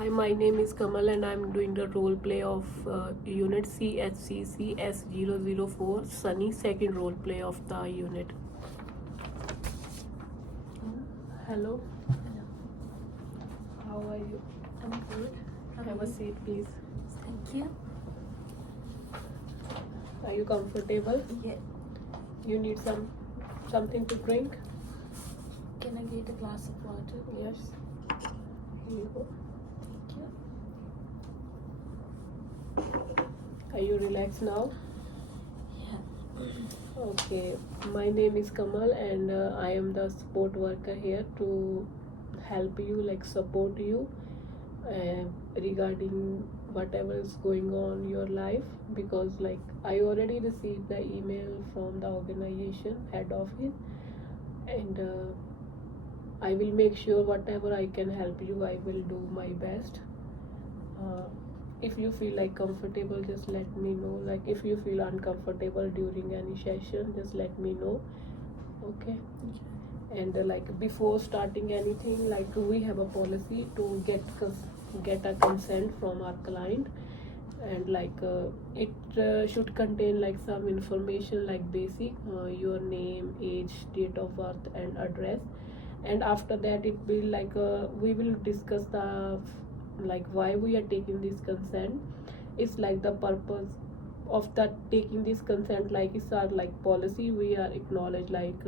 Hi, my name is Kamal and I'm doing the role play of Unit CHCCS004, Sunny, second role play of the unit. Hello, Hello. how are you? I'm good. Have a seat, please. Thank you. Are you comfortable? Yeah. You need something to drink? Can I get a glass of water? Yes. Here you go. Thank you. Are you relaxed now? Yeah. Okay. My name is Kamal and I am the support worker here to help you, like support you regarding whatever is going on in your life, because like I already received the email from the organization head office, and I will make sure whatever I can help you, I will do my best. If you feel like comfortable, just let me know. Like if you feel uncomfortable during any session, just let me know. Okay. And like before starting anything, like we have a policy to get a consent from our client, and like it should contain like some information like basic your name, age, date of birth and address. And after that it will like we will discuss the like why we are taking this consent. It's like the purpose of that taking this consent, like it's our like policy. We are acknowledged like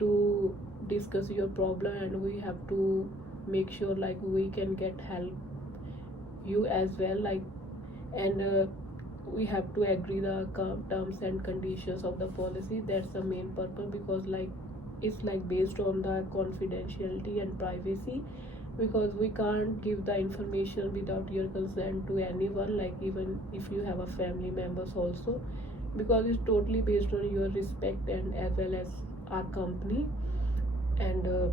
to discuss your problem, and we have to make sure like we can get help you as well, like. And we have to agree the terms and conditions of the policy. That's the main purpose, because like it's like based on the confidentiality and privacy, because we can't give the information without your consent to anyone, like even if you have a family members also, because it's totally based on your respect and as well as our company. And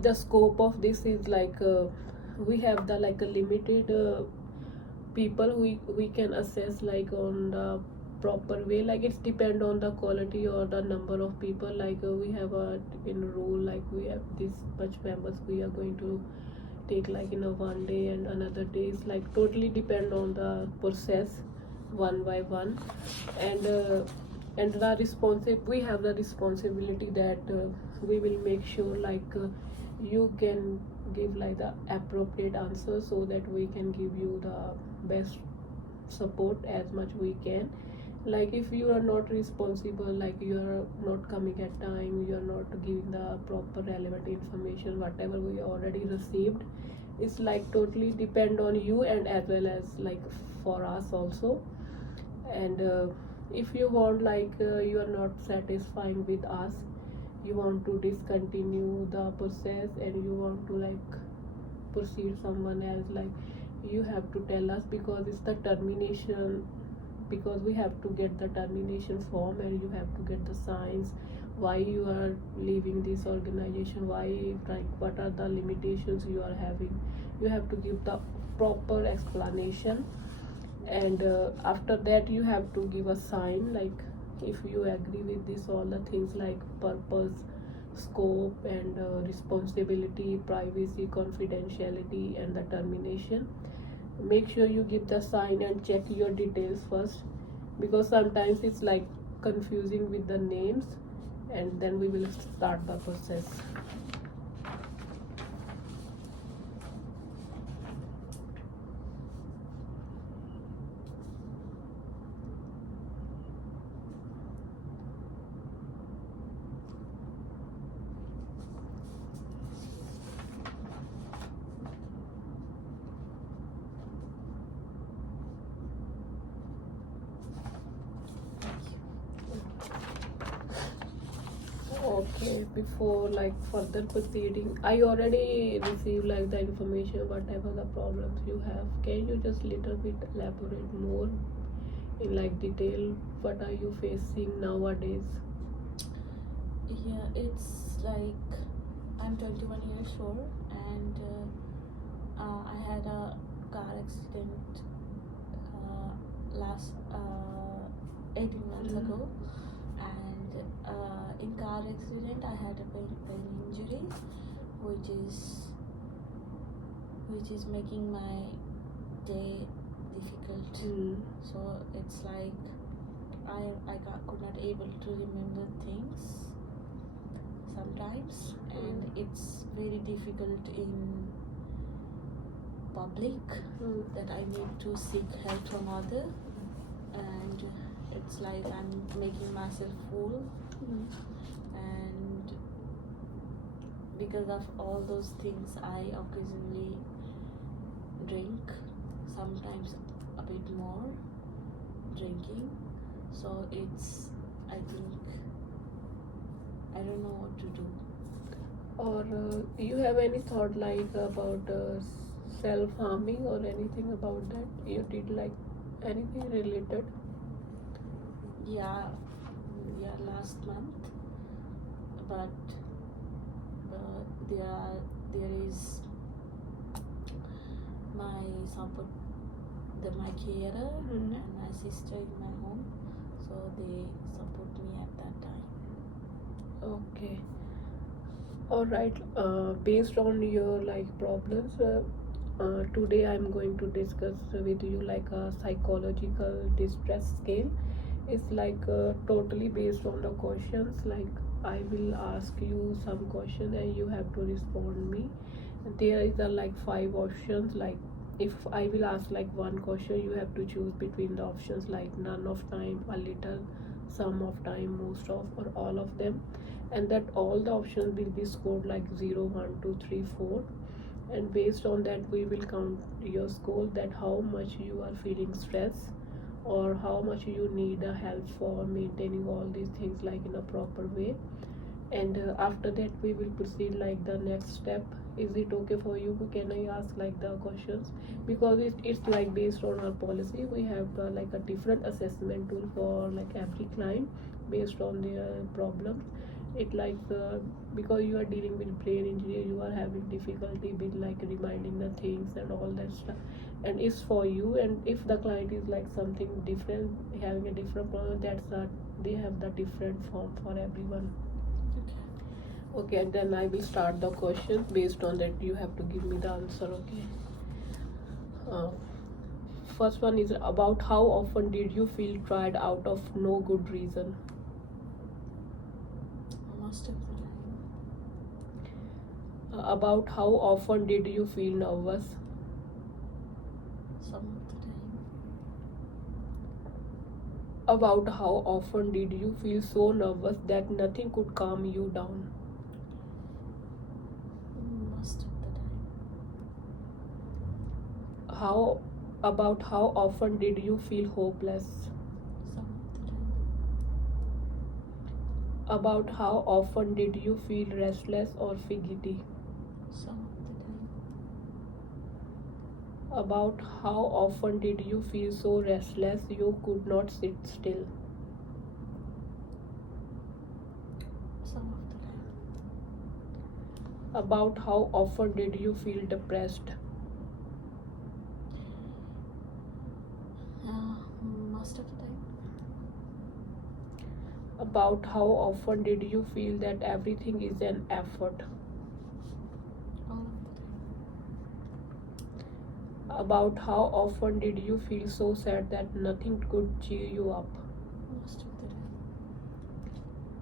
the scope of this is like we have the like a limited people we can assess like on the proper way, like it's depend on the quality or the number of people, like we have a in rule, like we have this much members we are going to take like in a one day, and another day is like totally depend on the process one by one. And the responsive we have the responsibility that we will make sure like you can give like the appropriate answer, so that we can give you the best support as much we can. Like if you are not responsible, like you are not coming at time, you are not giving the proper relevant information whatever we already received, it's like totally depend on you and as well as like for us also. And if you want like you are not satisfying with us, you want to discontinue the process and you want to like proceed someone else, like you have to tell us, because it's the termination, because we have to get the termination form and you have to get the signs why you are leaving this organization, why, like what are the limitations you are having. You have to give the proper explanation. And after that you have to give a sign, like if you agree with this all the things like purpose, scope and responsibility, privacy, confidentiality and the termination. Make sure you give the sign and check your details first, because sometimes it's like confusing with the names, and then we will start the process. Okay, before like further proceeding, I already received like the information whatever the problems you have. Can you just little bit elaborate more in like detail, what are you facing nowadays? Yeah, it's like I'm 21 years old and I had a car accident last 18 months ago. And in car accident I had a brain injury, which which is making my day difficult. So it's like could not able to remember things sometimes, and it's very difficult in public that I need to seek help from other, and it's like I'm making myself fool. And because of all those things, I occasionally drink, sometimes a bit more drinking. So it's, I think, I don't know what to do. Or you have any thought like about self-harming or anything about that? You did like anything related? Yeah, last month, but there is my support, my carer and my sister in my home, so they support me at that time. Okay. All right. Based on your like problems, today I'm going to discuss with you like a psychological distress scale. It's like totally based on the questions. Like I will ask you some question and you have to respond me. There is a like 5 options. Like if I will ask like one question, you have to choose between the options like none of time, a little, some of time, most of, or all of them, and that all the options will be scored like 0, 1, 2, 3, 4, and based on that we will count your score, that how much you are feeling stress or how much you need help for maintaining all these things like in a proper way. And after that we will proceed like the next step. Is it okay for you? Can I ask like the questions? Because it's like based on our policy, we have like a different assessment tool for like every client based on their problems. It like because you are dealing with brain injury, you are having difficulty with like reminding the things and all that stuff, and it's for you. And if the client is like something different, having a different problem, that's they have the different form for everyone. Okay, and then I will start the questions. Based on that you have to give me the answer. Okay. uh, First one is about how often did you feel tired out of no good reason? Most of the time. About how often did you feel nervous? Some of the time. About how often did you feel so nervous that nothing could calm you down? Most of the time. About how often did you feel hopeless? Some of the time. About how often did you feel restless or fidgety? Some of the time. About how often did you feel so restless you could not sit still? Some of the time. About how often did you feel depressed? Most of the time. About how often did you feel that everything is an effort? All of the time. About how often did you feel so sad that nothing could cheer you up? Most of the time.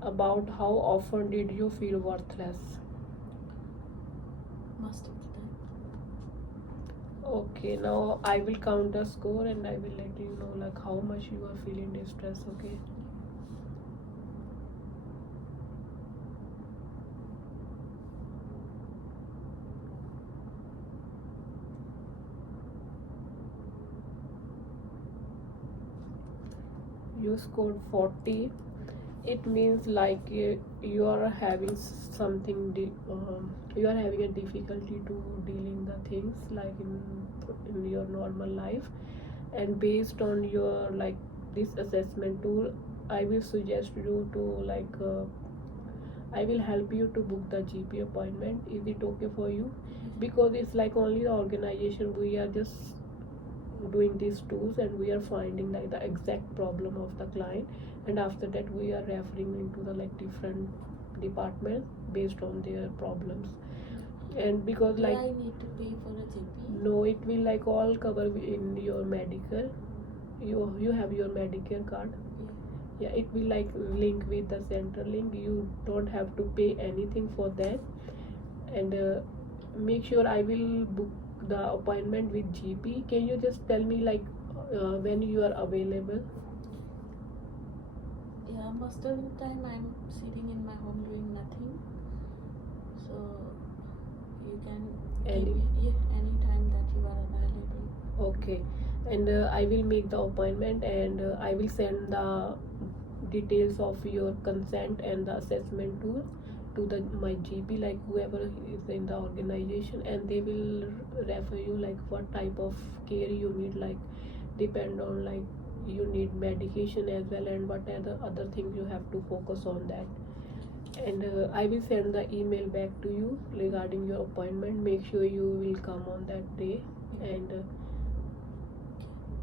About how often did you feel worthless? Most of the time. Okay, now I will count the score and I will let you know like how much you are feeling distress. Okay. You scored 40. It means like you are having something you are having a difficulty to dealing the things like in your normal life. And based on your like this assessment tool, I will suggest you to like I will help you to book the GP appointment. Is it okay for you? Because it's like only the organization, we are just doing these tools and we are finding like the exact problem of the client, and after that we are referring into the like different departments based on their problems. And because Do like I need to pay for a GP? no, it will like all cover in your medical. You have your Medicare card. Yeah. Yeah, it will like link with the center link. You don't have to pay anything for that. And make sure I will book the appointment with GP. Can you just tell me like when you are available? Yeah, most of the time I'm sitting in my home doing nothing. So you can Any- give me any time that you are available. Okay, and I will make the appointment, and I will send the details of your consent and the assessment tool to the my GP, like whoever is in the organization, and they will refer you like what type of care you need, like depend on like you need medication as well, and what are the other things you have to focus on that. And I will send the email back to you regarding your appointment. Make sure you will come on that day, and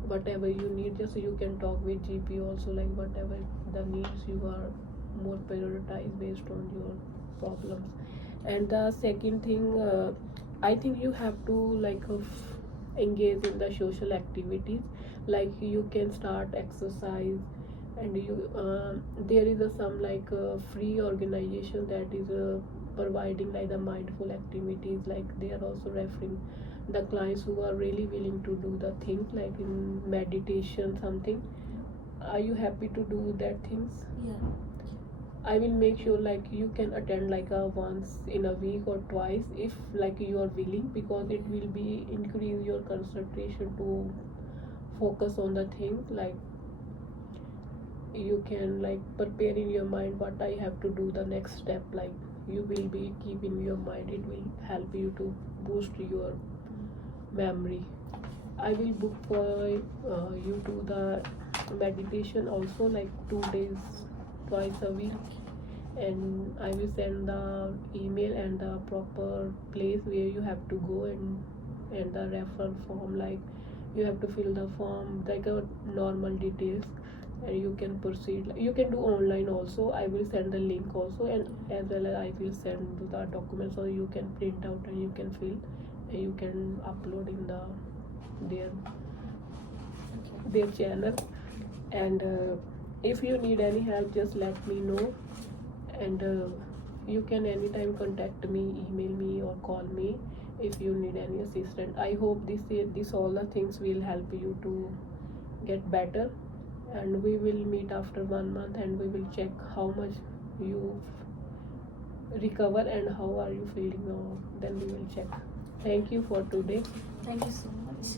whatever you need, just you can talk with GP also, like whatever the needs you are more prioritize based on your problems. And the second thing, I think you have to like engage in the social activities, like you can start exercise. And you there is a some like free organization that is providing like the mindful activities, like they are also referring the clients who are really willing to do the things like in meditation something. Are you happy to do that things? Yeah. I will make sure like you can attend like a once in a week or twice if like you are willing, because it will be increase your concentration to focus on the things, like you can like prepare in your mind what I have to do the next step, like you will be keep in your mind, it will help you to boost your memory. I will book for you to the meditation also, like 2 days twice a week. And I will send the email and the proper place where you have to go, and the referral form, like you have to fill the form like a normal details, and you can proceed. You can do online also. I will send the link also, and as well as I will send the documents, so you can print out and you can fill, and you can upload in the their channel. And if you need any help, just let me know. And you can anytime contact me, email me or call me if you need any assistance. I hope this all the things will help you to get better. And we will meet after 1 month, and we will check how much you recover and how are you feeling now. Then we will check. Thank you for today. Thank you so much.